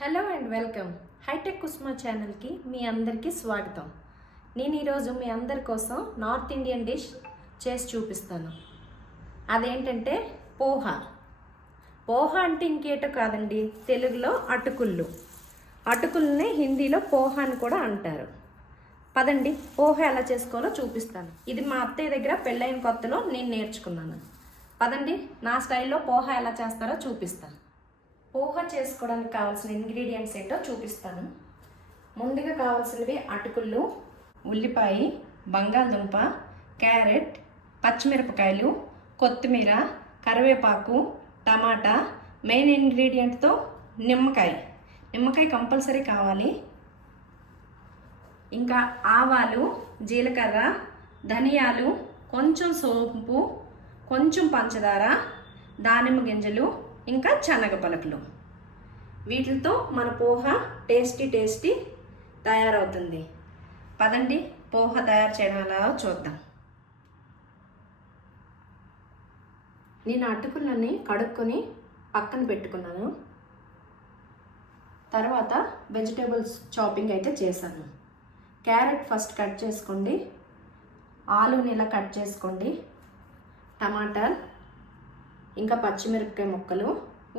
Hello and welcome hitech కుస్మా ఛానల్కి మీ అందరికీ స్వాగతం. నేను ఈరోజు మీ అందరి కోసం నార్త్ ఇండియన్ డిష్ చేసి చూపిస్తాను. అదేంటంటే పోహా. పోహా అంటే ఇంకేటో కాదండి, తెలుగులో అటుకుళ్ళు. అటుకుల్ని హిందీలో పోహా అని కూడా అంటారు. పదండి పోహా ఎలా చేసుకోవాలో చూపిస్తాను. ఇది మా అత్తయ్య దగ్గర పెళ్ళైన కొత్తలో నేను నేర్చుకున్నాను. పదండి నా స్టైల్లో పోహా ఎలా చేస్తారో చూపిస్తాను. పోహా చేసుకోవడానికి కావాల్సిన ఇంగ్రీడియంట్స్ ఏంటో చూపిస్తాను. ముందుగా కావాల్సినవి అటుకులు, ఉల్లిపాయ, బంగాళదుంప, క్యారెట్, పచ్చిమిరపకాయలు, కొత్తిమీర, కరివేపాకు, టమాటా, మెయిన్ ఇంగ్రీడియంట్తో నిమ్మకాయ కంపల్సరీ కావాలి. ఇంకా ఆవాలు, జీలకర్ర, ధనియాలు, కొంచెం సోంపు, కొంచెం పంచదార, దానిమ్మ గింజలు, ఇంకా శనగ పలుకులు. వీటితో మన పోహా టేస్టీ తయారవుతుంది. పదండి పోహా తయారు చేయడం ఎలా చూద్దాం. నేను అటుకులని కడుక్కొని పక్కన పెట్టుకున్నాను. తర్వాత వెజిటేబుల్స్ చాపింగ్ అయితే చేశాను. క్యారెట్ ఫస్ట్ కట్ చేసుకోండి, ఆలూని ఇలా కట్ చేసుకోండి, టమాటా, ఇంకా పచ్చిమిరపకాయ ముక్కలు,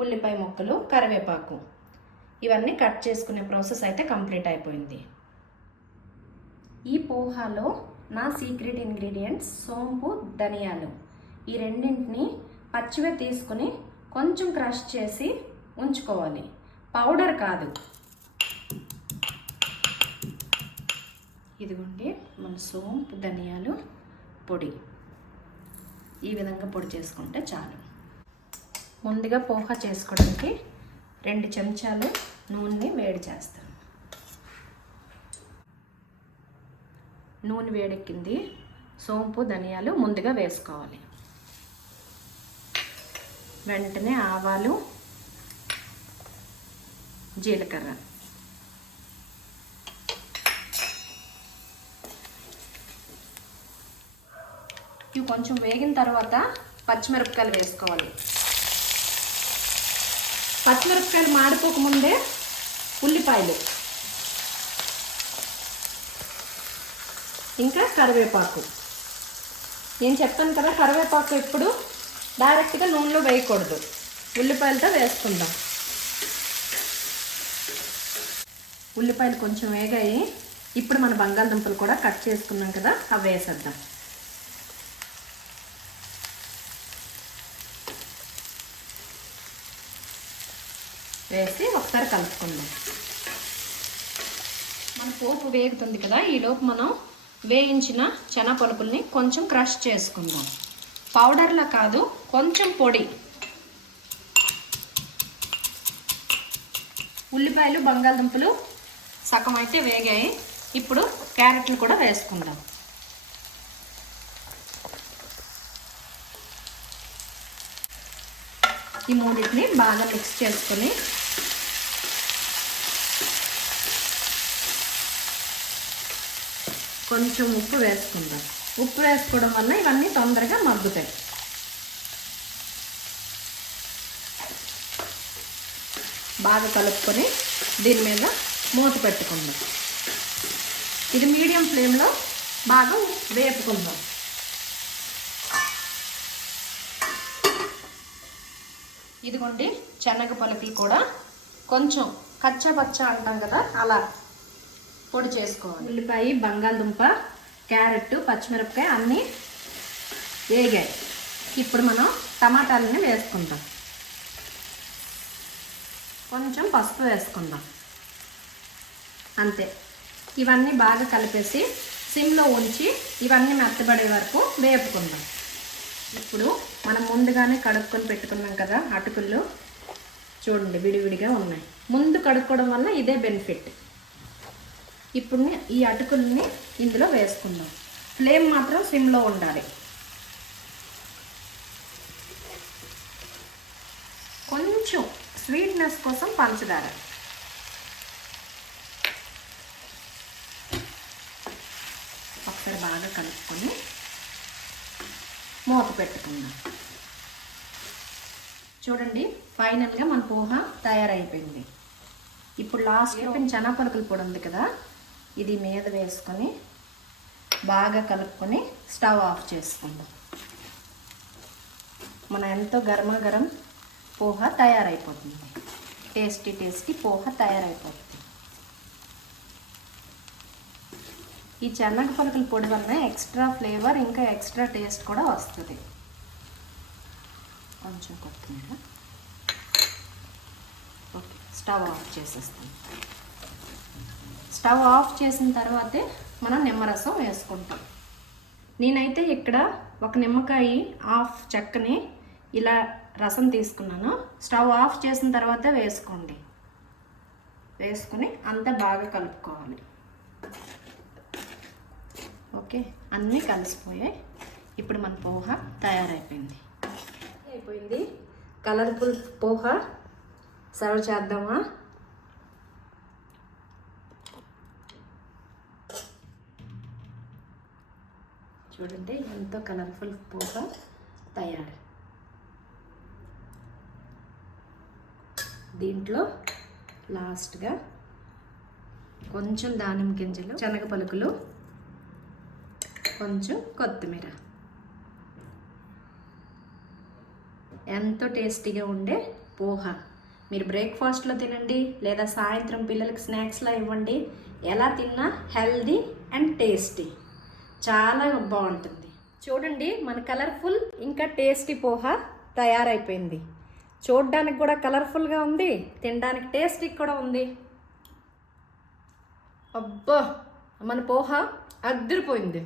ఉల్లిపాయ ముక్కలు, కరివేపాకు, ఇవన్నీ కట్ చేసుకునే ప్రాసెస్ అయితే కంప్లీట్ అయిపోయింది. ఈ పోహాలో నా సీక్రెట్ ఇంగ్రీడియంట్స్ సోంపు, ధనియాలు. ఈ రెండింటిని పచ్చివే తీసుకుని కొంచెం క్రష్ చేసి ఉంచుకోవాలి, పౌడర్ కాదు. ఇదిగోండి మన సోంపు ధనియాలు పొడి. ఈ విధంగా పొడి చేసుకుంటే చాలు. ముందుగా పోహా చేసుకోవడానికి 2 చెంచాలు నూనె వేడి చేస్తాను. నూనె వేడెక్కింది. సోంపు, ధనియాలు ముందుగా వేసుకోవాలి. వెంటనే ఆవాలు, జీలకర్ర, ఇవి కొంచెం వేగిన తర్వాత పచ్చిమిరపకాయలు వేసుకోవాలి. పచ్చిమిరపకాయలు మాడిపోకముందే ఉల్లిపాయలు, ఇంకా కరివేపాకు. నేను చెప్పాను కదా, కరివేపాకు ఎప్పుడు డైరెక్ట్గా నూనెలో వేయకూడదు, ఉల్లిపాయలతో వేసుకుందాం. ఉల్లిపాయలు కొంచెం వేగాయి. ఇప్పుడు మన బంగాళదుంపలు కూడా కట్ చేసుకున్నాం కదా, అవి వేసేద్దాం. వేసి ఒకసారి కలుపుకుందాం. మన పోపు వేగుతుంది కదా, ఈలోపు మనం వేయించిన శనగపలుకుల్ని కొంచెం క్రష్ చేసుకుందాం. పౌడర్లా కాదు, కొంచెం పొడి. ఉల్లిపాయలు, బంగాళదుంపలు సగం అయితే వేగాయి. ఇప్పుడు క్యారెట్లు కూడా వేసుకుందాం. ఈ మూడింటిని బాగా మిక్స్ చేసుకొని కొంచెం ఉప్పు వేసుకుందాం. ఉప్పు వేసుకోవడం వల్ల ఇవన్నీ తొందరగా మగ్గుతాయి. బాగా కలుపుకొని దీని మీద మూత పెట్టుకుందాం. ఇది మీడియం ఫ్లేమ్లో బాగా వేపుకుందాం. ఇదిగోండి శనగ పలుకులు కూడా కొంచెం కచ్చపచ్చ అంటాం కదా, అలా పొడి చేసుకోవాలి. ఉల్లిపాయ, బంగాళదుంప, క్యారెట్, పచ్చిమిరపకాయ అన్నీ వేగాయి. ఇప్పుడు మనం టమాటాలని వేసుకుందాం. కొంచెం పసుపు వేసుకుందాం. అంతే. ఇవన్నీ బాగా కలిపేసి సిమ్లో ఉంచి ఇవన్నీ మెత్తబడే వరకు వేపుకుందాం. ఇప్పుడు మనం ముందుగానే కడుక్కొని పెట్టుకున్నాం కదా అటుకులు, చూడండి విడివిడిగా ఉన్నాయి. ముందు కడుక్కోవడం వల్ల ఇదే బెనిఫిట్. ఇప్పుడు ఈ అటుకుల్ని ఇందులో వేసుకుందాం. ఫ్లేమ్ మాత్రం సిమ్లో ఉండాలి. కొంచెం స్వీట్నెస్ కోసం పంచదార. ఒకసారి బాగా కలుపుకొని మూత పెట్టుకుందాం. చూడండి ఫైనల్గా మన పోహా తయారైపోయింది. ఇప్పుడు లాస్ట్ శనగపలుకుల పొడి ఉంది కదా, ఇది మీద వేసుకొని బాగా కలుపుకొని స్టవ్ ఆఫ్ చేసుకుందాం. మన ఎంతో గరం పోహ తయారైపోతుంది. టేస్టీ పోహ తయారైపోతుంది. ఈ శనగపలుకుల పొడి వల్ల ఎక్స్ట్రా ఫ్లేవర్ ఇంకా ఎక్స్ట్రా టేస్ట్ కూడా వస్తుంది. కొంచెం కొత్తిమీర. ఓకే, స్టవ్ ఆఫ్ చేసేస్తాం. స్టవ్ ఆఫ్ చేసిన తర్వాతే మనం నిమ్మరసం వేసుకుంటాం. నేనైతే ఇక్కడ ఒక నిమ్మకాయ హాఫ్ చెక్కని ఇలా రసం తీసుకున్నాను. స్టవ్ ఆఫ్ చేసిన తర్వాత వేసుకోండి. వేసుకుని అంతా బాగా కలుపుకోవాలి. ఓకే, అన్నీ కలిసిపోయాయి. ఇప్పుడు మన పోహ తయారైపోయింది. కలర్ఫుల్ పోహ సర్వ్ చేద్దామా? చూడండి ఎంతో కలర్ఫుల్ పోహ తయారు. దీంట్లో లాస్ట్గా కొంచెం దానిమ్మ గింజలు, శనగ పలుకులు, కొంచెం కొత్తిమీర. ఎంతో టేస్టీగా ఉండే పోహ మీరు బ్రేక్ఫాస్ట్లో తినండి, లేదా సాయంత్రం పిల్లలకి స్నాక్స్లా ఇవ్వండి. ఎలా తిన్నా హెల్దీ అండ్ టేస్టీ, చాలా బాగుంటుంది. చూడండి మన కలర్ఫుల్ ఇంకా టేస్టీ పోహ తయారైపోయింది. చూడడానికి కూడా కలర్ఫుల్గా ఉంది, తినడానికి టేస్టీ కూడా ఉంది. అబ్బా, మన పోహ అదిరిపోయింది.